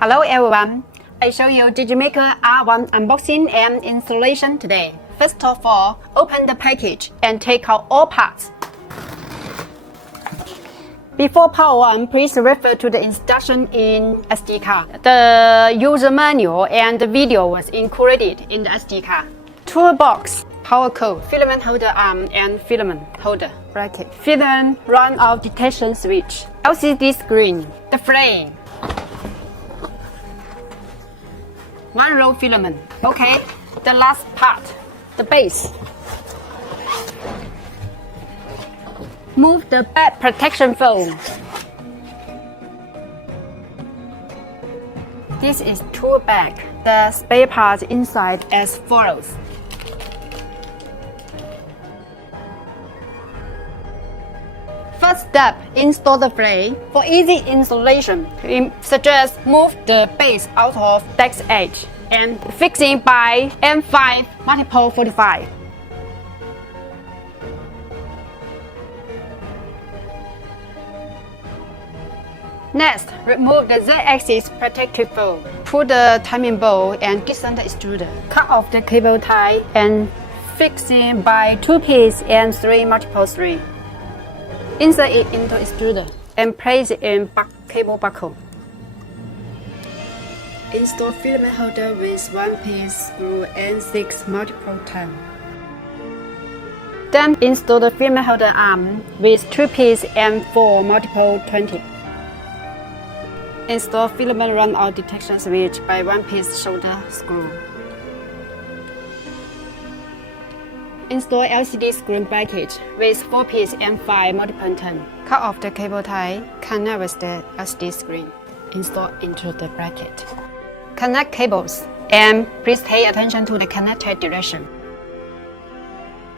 Hello everyone, I show you JGMaker R1 unboxing and installation today. First of all, open the package and take out all parts. Before power on, please refer to the instruction in SD card. The user manual and the video was included in the SD card. Toolbox, power cord, filament holder arm and filament holder bracket, filament run-out detection switch, LCD screen, the frame, one row filament. Okay, the last part, the base. Move the back protection foam. This is tool bag. The spare parts inside as follows. First step, install the frame. For easy installation, we suggest move the base out of deck's edge and fixing by M5 multiple 45. Next, remove the Z-axis protective foam. Put the timing bowl and get center extruder. Cut off the cable tie and fixing by 2 and 3 multiple 3. Insert it into extruder and place it in cable buckle. Install filament holder with 1-piece screw and 6 multiple 10. Then install the filament holder arm with 2-piece and 4 multiple 20. Install filament run-out detection switch by 1-piece shoulder screw. Install LCD screen bracket with 4-piece and 5 multiple 10. Cut off the cable tie, connect with the LCD screen. Install into the bracket. Connect cables and please pay attention to the connected direction.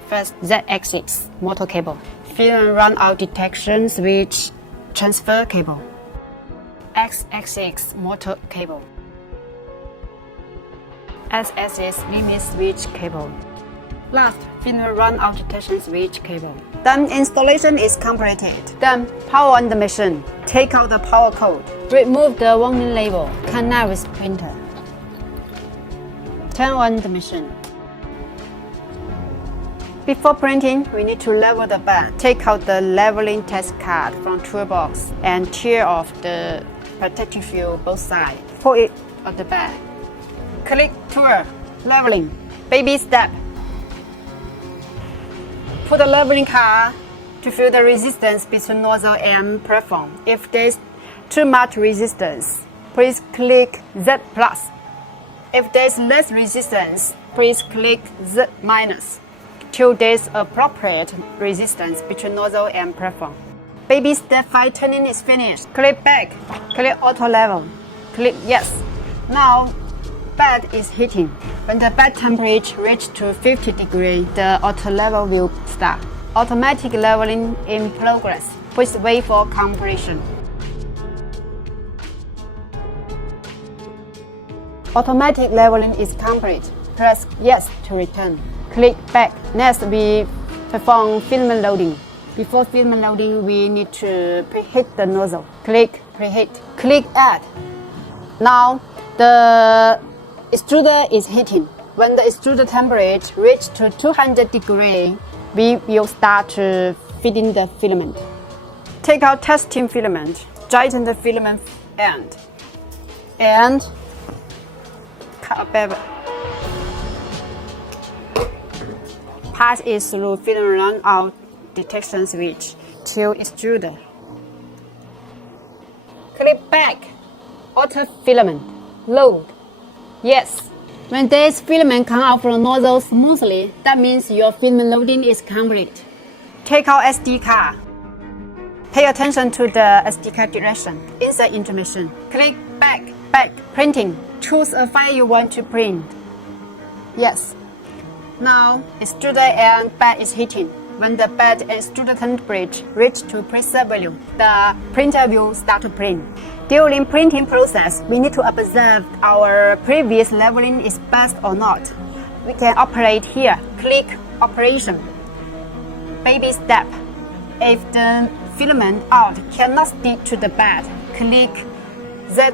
First, Z-axis motor cable. Filament run-out detection switch transfer cable. X-axis motor cable. S-axis limit switch cable. Last, filament run-out detection switch cable. Then installation is completed. Then power on the machine. Take out the power cord. Remove the warning label. Connect with printer. Turn on the machine. Before printing, we need to level the bed. Take out the leveling test card from toolbox and tear off the protective film both sides. Pull it on the bed. Click tool, leveling. Baby step. Put the leveling card to feel the resistance between nozzle and platform. If there is too much resistance, please click Z+. If there is less resistance, please click Z-. Till there is appropriate resistance between nozzle and platform. Baby step 5 turning is finished. Click back. Click auto level. Click yes. Now, bed is heating. When the bed temperature reaches to 50 degrees, the auto level will start. Automatic leveling in progress. Please wait for completion. Automatic leveling is complete. Press yes to return. Click back. Next, we perform filament loading. Before filament loading, we need to preheat the nozzle. Click preheat. Click add. Now, the extruder is heating. When the extruder temperature reaches to 200 degrees, we will start to feed in the filament. Take out testing filament. Tighten the filament end. And cut a bevel. Pass it through filament run-out detection switch till extruder. Click back. Auto filament. Load. Yes. When this filament comes out from nozzle smoothly, that means your filament loading is complete. Take out SD card. Pay attention to the SD card direction. Insert into machine. Click back. Back. Printing. Choose a file you want to print. Yes. Now, extruder and bed is heating. When the bed and extruder temperature reach to preset value, the printer will start to print. During printing process, we need to observe our previous leveling is best or not. We can operate here. Click Operation. Baby step. If the filament out cannot stick to the bed, click Z-.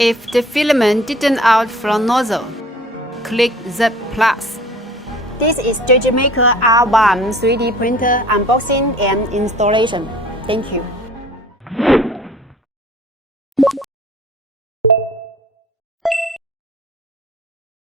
If the filament didn't out from nozzle, click the plus. This is JGMaker R-Bomb 3D printer unboxing and installation. Thank you.